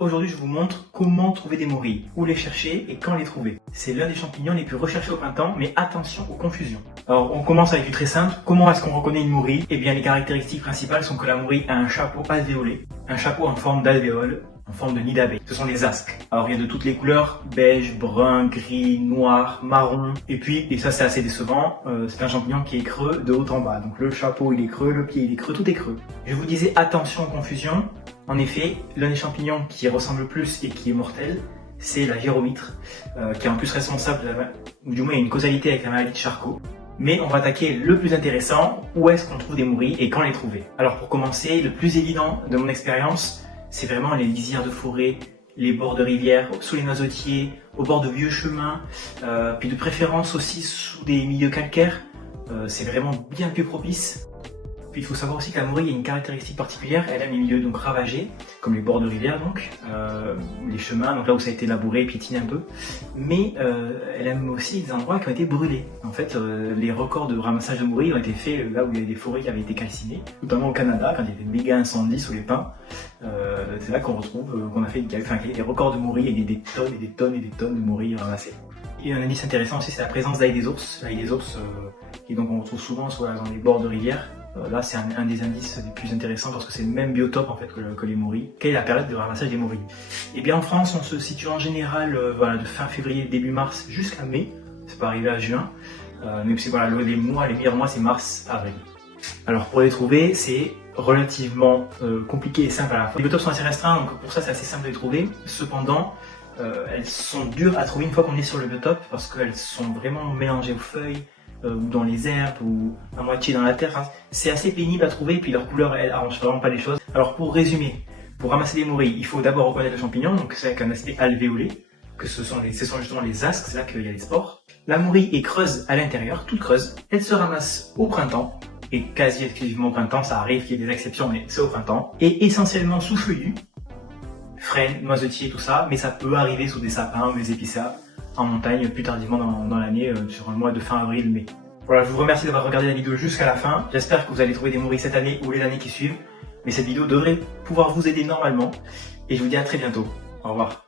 Aujourd'hui, je vous montre comment trouver des morilles, où les chercher et quand les trouver. C'est l'un des champignons les plus recherchés au printemps, mais attention aux confusions. Alors, on commence avec du très simple. Comment est-ce qu'on reconnaît une morille? Eh bien, les caractéristiques principales sont que la morille a un chapeau alvéolé, un chapeau en forme d'alvéole, en forme de nid d'abeille. Ce sont des asques. Alors, il y a de toutes les couleurs, beige, brun, gris, noir, marron. Et puis, et ça c'est assez décevant, c'est un champignon qui est creux de haut en bas. Donc le chapeau il est creux, le pied il est creux, tout est creux. Je vous disais attention aux confusions. En effet, l'un des champignons qui ressemble le plus et qui est mortel, c'est la gyromitre, qui est en plus responsable, ou du moins il y a une causalité avec la maladie de Charcot. Mais on va attaquer le plus intéressant, où est-ce qu'on trouve des morilles et quand les trouver. Alors pour commencer, le plus évident de mon expérience, c'est vraiment les lisières de forêt, les bords de rivières, sous les noisetiers, au bord de vieux chemins, puis de préférence aussi sous des milieux calcaires, c'est vraiment bien plus propice. Puis il faut savoir aussi que la morille a une caractéristique particulière, elle aime les milieux donc ravagés, comme les bords de rivière donc, les chemins, donc là où ça a été labouré, piétiné un peu, mais elle aime aussi des endroits qui ont été brûlés. En fait, les records de ramassage de morilles ont été faits là où il y avait des forêts qui avaient été calcinées, notamment au Canada, quand il y avait des méga incendies sous les pins. C'est là qu'on retrouve, qu'on a fait des records de morilles et des tonnes et des tonnes et des tonnes de morilles ramassées. Et un indice intéressant aussi, c'est la présence d'ail des ours. L'ail des ours, qui donc on retrouve souvent soit dans les bords de rivières. Là, c'est un des indices les plus intéressants parce que c'est le même biotope en fait que les morilles. Quelle est la période de ramassage des morilles? Eh bien, en France, on se situe en général voilà, de fin février, début mars jusqu'à mai. Ça peut arriver à juin. Mais c'est voilà, les meilleurs mois, c'est mars, avril. Alors, pour les trouver, c'est relativement compliqué et simple à la fois. Les biotopes sont assez restreints, donc pour ça, c'est assez simple de les trouver. Cependant, elles sont dures à trouver une fois qu'on est sur le biotope parce qu'elles sont vraiment mélangées aux feuilles ou dans les herbes ou à moitié dans la terre. Enfin, c'est assez pénible à trouver et puis leur couleur elle arrange vraiment pas les choses. Alors pour résumer, pour ramasser des morilles, il faut d'abord reconnaître le champignon, donc c'est avec un aspect alvéolé, que ce sont justement les asques, c'est là qu'il y a les spores. La morille est creuse à l'intérieur, toute creuse. Elle se ramasse au printemps, et quasi exclusivement au printemps, ça arrive qu'il y ait des exceptions, mais c'est au printemps. Et essentiellement sous feuillus, frênes, noisetiers, tout ça, mais ça peut arriver sous des sapins ou des épicéas en montagne plus tardivement dans l'année, sur le mois de fin avril-mai. Voilà, je vous remercie d'avoir regardé la vidéo jusqu'à la fin. J'espère que vous allez trouver des morilles cette année ou les années qui suivent. Mais cette vidéo devrait pouvoir vous aider normalement. Et je vous dis à très bientôt. Au revoir.